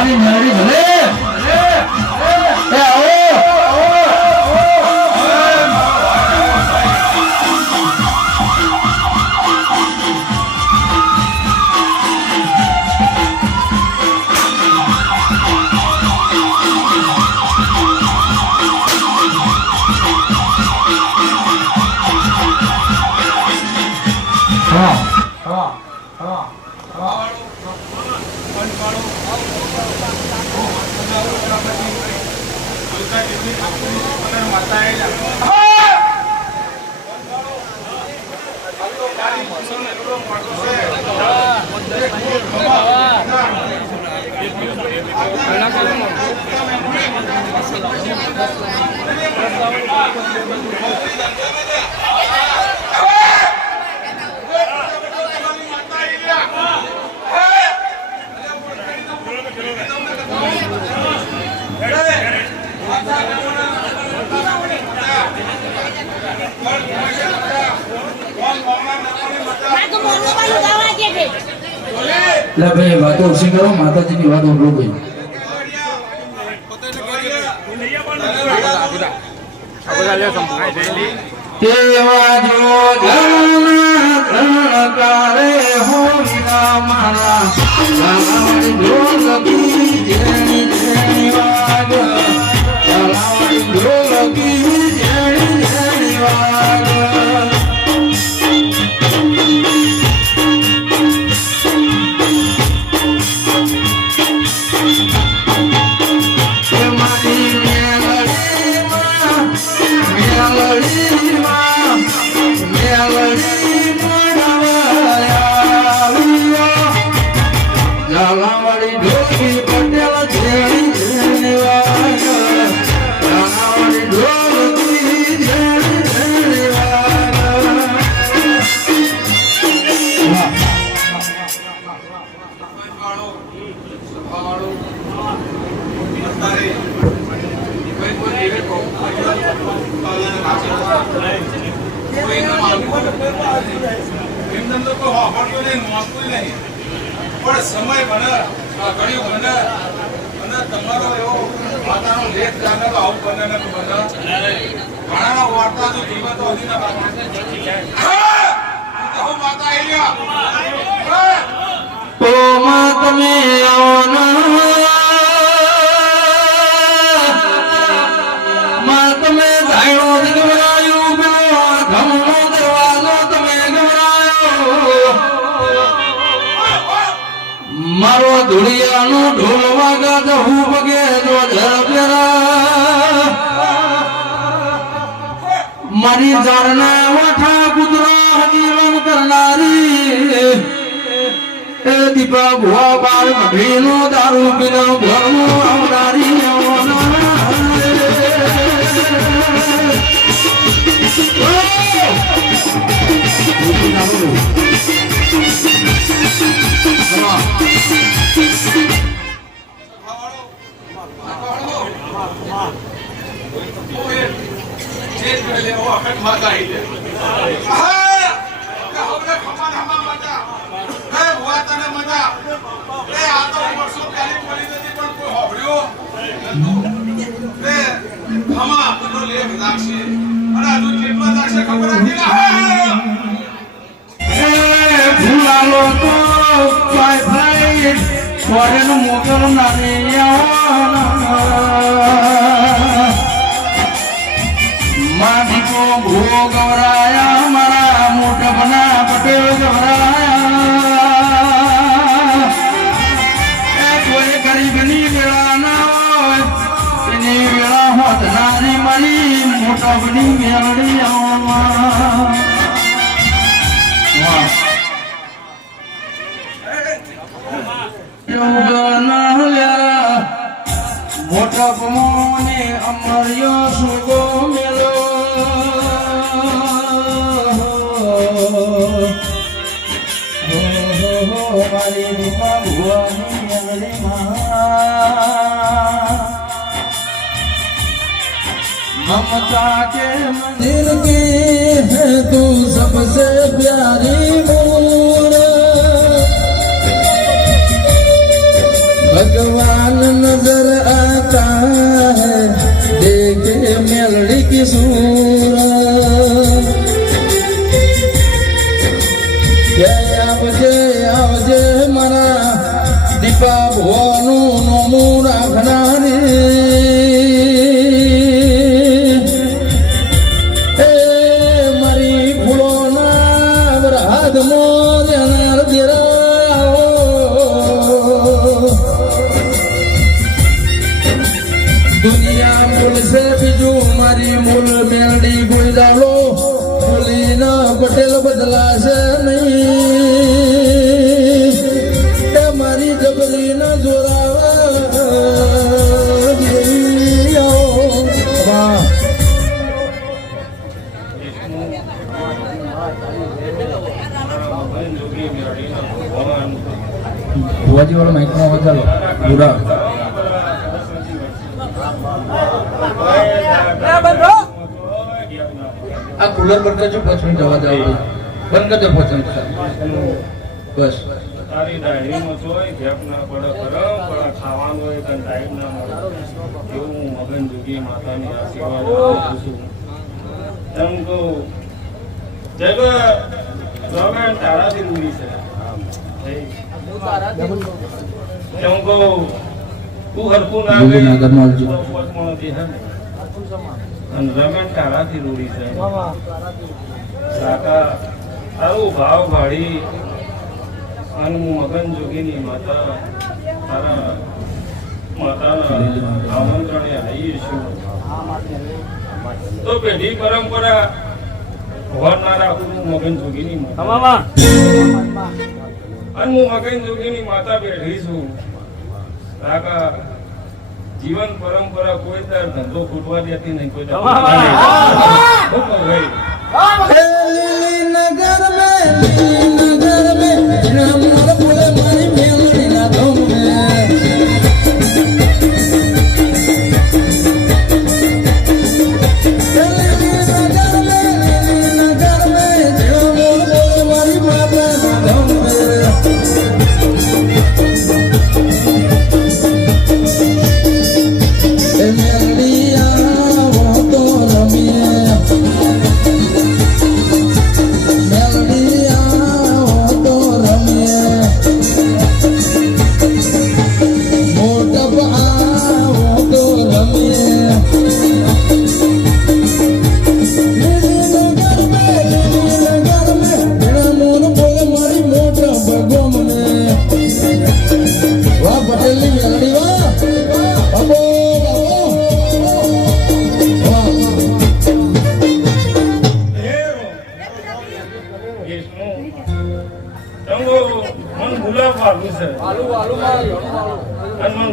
મારી મેળી ભલે લે ભાઈ વાતો ઓછી કરો માતાજીની વાતો બોલો ભાઈ તેવા જો ધનકારે હો વિના મારા લાલાવડી ઢોલકી જેણી જેણી વાગ લાલાવડી ઢોલકી જેણી જેણી વાગ સમય બને ઘડી બને અને તમારો એવો વાતાનો લેખ જાણે તો આવું બને ને બને ઘણા વાર્તા તો જીવન તો હજી ના હું વાર્તા આવી રહ્યા ઓ માં તમે માં તમે ધાયણો ગવરાયું પેલો ધમનો દરવાજો તમે ગવરાયો મારો ધુડિયાનો ઢોલ વાગા તો હું વગે જો ઝરપેરા મારી જારના વાઠા કુતરા જીવન કરનારી એ દીપા ભુવા બાર ભીનો દારૂ પીનો ભરમો આવનારી મોકલ માથી તો ભૂ ગવરાયા મારા મોટા બના પટેલ ગવરાયા કોઈ ગરીબની વેળા ના હોય એની વેળા હોતનારી મારી મોટા બની મેળડી મોટા પમોને અમર્યો સુગો મેલો મારી રૂપા ભુવાની ममता के मंदिर की है तू सबसे प्यारी मूरत भगवान ત્રિશુર આવજે આવજે મારા દીપા ભુવાનું નોમું રાખનારી એ મારી ફૂલોના વરહાદ મોર દુનિયા બોલશે બીજું મારી મૂલ મેળડી ગોઈદાલો બોલીના પટેલ બદલાશે નહીં એ મારી જબરી ના જોરાવા ભુવાજી વાળો માઇક નો અવાજ ચાલો પૂરા આ કુલર બંધ કરજો પછું જવા જાવ બંધ કરજો પછું બસ તારી ડાયરીમાં જોઈ ભેપ ના પડે ગરમ પડે ખાવાનું હોય તને ટાઈમ ના મળે એવું હું મગન જોગી માતાની આશીર્વાદ આપું છું એમ કહું જગ જગન તારાથી રૂડી છે એમ કહું તું હરકું ના ગઈ અને રમેન તારાથી રૂડી છે કાકા તારું ભાવ ભાડી અને હું મગન જોગીની માતા તારા માતાના આમંત્રણે આવી છું તો પેઢી પરંપરા ભર ના રાખું હું મગન જોગીની માતા અને હું મગન જોગીની માતા બેઠી છું કાકા જીવન પરંપરા કોઈ તાર ધંધો ફૂટવા દેતી નહીં કોઈ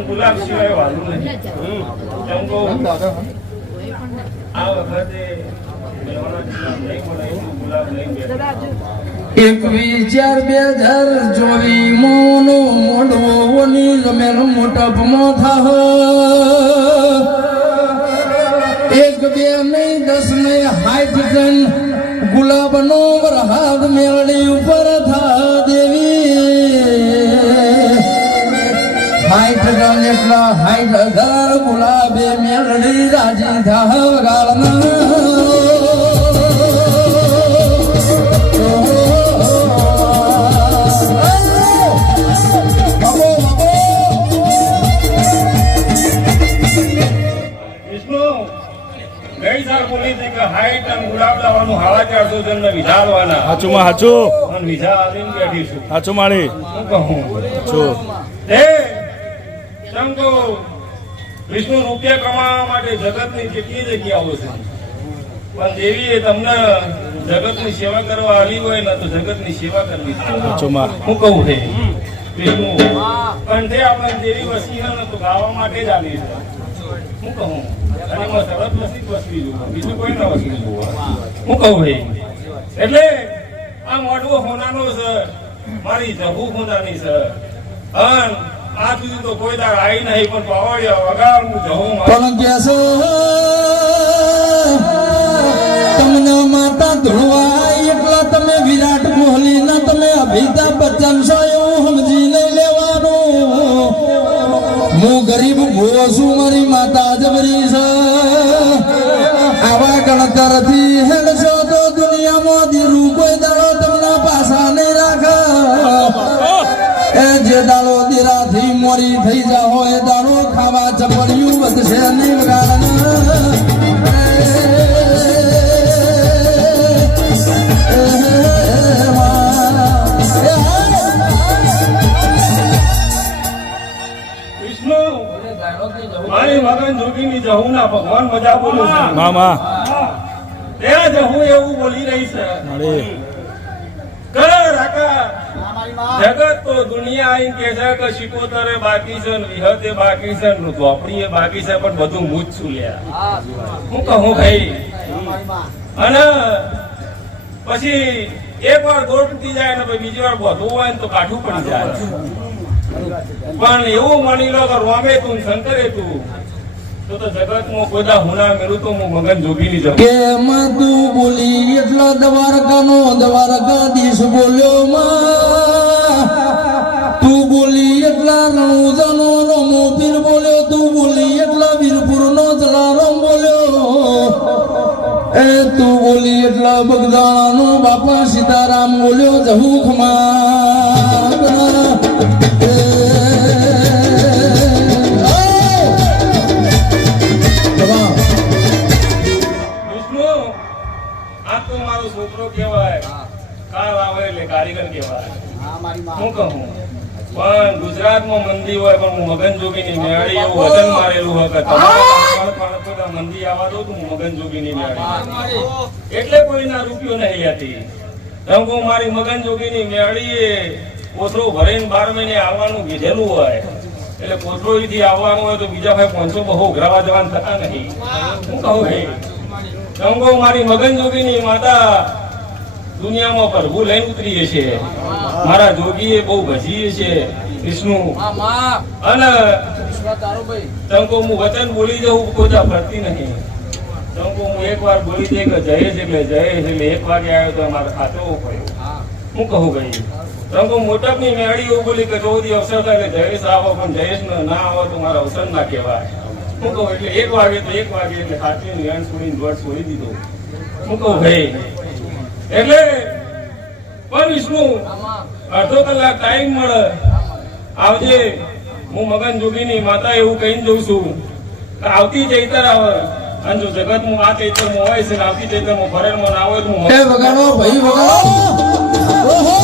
ગુલાબ સિવાય વાલું નહીં એક વિચાર 2024 મોનો મોઢોની જમેલ મોટપમો થાહ એક બે નહીં 10 નહીં 60 ટન ગુલાબનો વરહાદ મેળડી ઉપર થા દેવી 60 ટન એટલા 60,000 ગુલાબે મેળડી રાજી થાહ વગાળના વિષ્ણુ રૂપિયા કમાવા માટે જગતની કેટલી જગ્યાઓ છે પણ દેવીએ તમને જગતની સેવા કરવા આવી હોય ને તો જગતની સેવા કરવી હું કહું છે વિષ્ણુ પણ તે આપણે દેવી વસી ને તો ગાવા માટે જ આવી છે હું કહું અને એમાં સરસ વસી વસવી જોવું બીજું કોઈ ના વસવી જોવું હું કહું છે એટલે આ મોઢવો હોનાનો છે મારી જહુ હોનાની છે અન આ સુધી તો કોઈ દાર આવી નહીં પણ પાવડિયા વગાડ હું જહું પણ કેસો તમને માતા ધોળવા એટલા તમે વિરાટ કોહલી ના તમે અમિતાભ બચ્ચન છો એવું સમજી નહીં લેવાનું હું ગરીબ ભૂવો છું મારી માતા જબરી છે આવા ગણતરથી હેડશો તો દુનિયામાં દીરું કોઈ દાડો તમને પાછા નહીં રાખે એ જે દાડો દીરાથી મોરી થઈ જા હોય દાડો ખાવા ચપડિયું વધશે નહીં વિષ્ણુ મારી મગન જોગીની જહું ના ભગવાન મજા બોલું છે મામા ત્યાં જહું એવું બોલી રહી છે કરો રાકા જગત તો દુનિયા આઈ કે છે કે શિકોતરે બાકી છે ને વિહતે બાકી છે ને ઝોપડીએ બાકી છે પણ બધું હું જ છું લ્યા હું કહું ભાઈ અને પછી એક વાર દોડ તૂટી જાય ને પછી બીજી વાર બધું હોય ને તો કાઠું પડી જાય પણ એવું માની લો કે રોમે તું ને શંકરે તું તો જગતમાં કોદા હુના મેરું તો હું મગન જોગીની જવું કે માં તું બોલી એટલા દ્વારકાધીશ બોલ્યો માં તું બોલી એટલા રણુજાનો રમો પીર બોલ્યો તું બોલી એટલા વીરપુરનો જલારામ બોલ્યો એ તું બોલી એટલા બગદાણાનો બાપા સીતારામ બોલ્યો જહુ ખમા છોકરો કહેવાય કાળ આવે એટલે કારીગર કહેવાય હું કહું પણ ગુજરાતમાં મંદી હોય પણ હું મગન જોગીની મેળી એવું વજન મારેલું હોય કે તમારા મંદી આવવા દો તો હું મગન જોગીની મેળી એટલે કોઈના રૂપિયો નહીં લેતી રંગો મારી મગન જોગીની મેળીએ કોથળો ભરીને 12 મહિને આવવાનું કીધેલું હોય એટલે કોથળો થી આવવાનું હોય તો બીજા ભાઈ 500 બહુ ઉઘરાવા જવાન થતા નહીં હું કહું ભાઈ રંગો મારી મગન જોગીની માતા દુનિયામાં પ્રભુ લઈને ઉતરીએ છે મારા જોગીએ બહુ ભજીએ છે વિષ્ણુ અને તંકો હું વચન બોલી જવું કોઈ ફરતી નહીં તંકો હું એક વાર બોલી દે કે જયેશ એટલે 1 વાગે આવ્યો તો મારે ખાતો પડ્યો હું કહું ભાઈ તંકો મોટપની મેળી એવું બોલી કે 14 અવસર થાય એટલે જયેશ આવો પણ જયેશ ના આવો તો મારા અવસર ના કહેવાય હું કહું એટલે 1 વાગે તો 1 વાગે એટલે ખાતી લેણ છોડીને દોડ છોડી દીધો હું કહું ભાઈ એટલે પણ વિષ્ણુ અડધો કલાક ટાઈમ મળે આવજે હું મગન જોગીની માતા એવું કહીને જઉં છું કે આવતી ચૈતર આવે અને જો જગતમાં આ ચૈતરમાં હોય છે ને આવતી ચૈતરમાં ફરેણમાં ના હોય તો હું વગાડો ભાઈ વગાડો ઓહો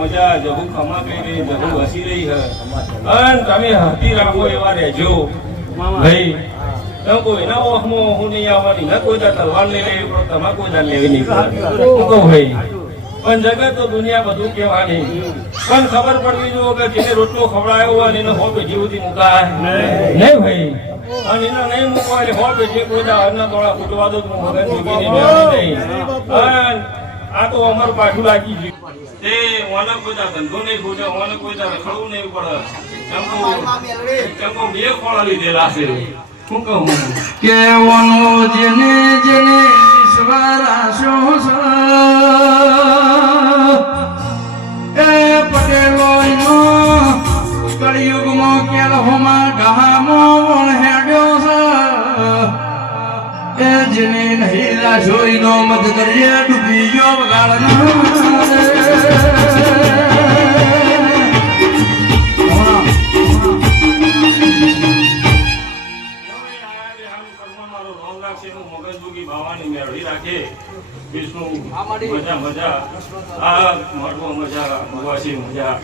મજા જહુ ખમા કરી જહુ હસી રહી હે અને તમે હસી રાખો એવા રહેજો ભાઈ કોઈ એના ઓખમાં હું નહીં આવવાની ના કોઈ તલવાર લઈ લેવી પણ તમારે કોઈ લેવી નહીં હું કહું ભાઈ પણ જગત તો દુનિયા બધું કહેવાની પણ ખબર પડવી જો કે જેને રોટલો ખવડાયો હોય એને હો પેઢી સુધી મુકાય નહીં ભાઈ અને એના નહીં મૂકવા એટલે હો પેઢી કોઈ અન્ન તોડા ફૂટવા દો તો મગન જોગીની નહીં આ તો અમારું પાછું લાગી ગયું તે ઓને કોઈ ધંધો નહીં ખોટે ઓને કોઈ રખડવું નહીં પડે ચંપો 2 ખોળા લીધેલા છે શું કહું કેવાનો જેને જેને વિશ્વાસો એ પટેલો કળિયુગમાં કેલહોમાં ગહામાં હેડ્યો છે એ જેને નહીં રાશોઈનો મત કરીએ ડૂબી ગયો વગાડનો વિષ્ણુ મજા મજા આ મળવો મજા મજા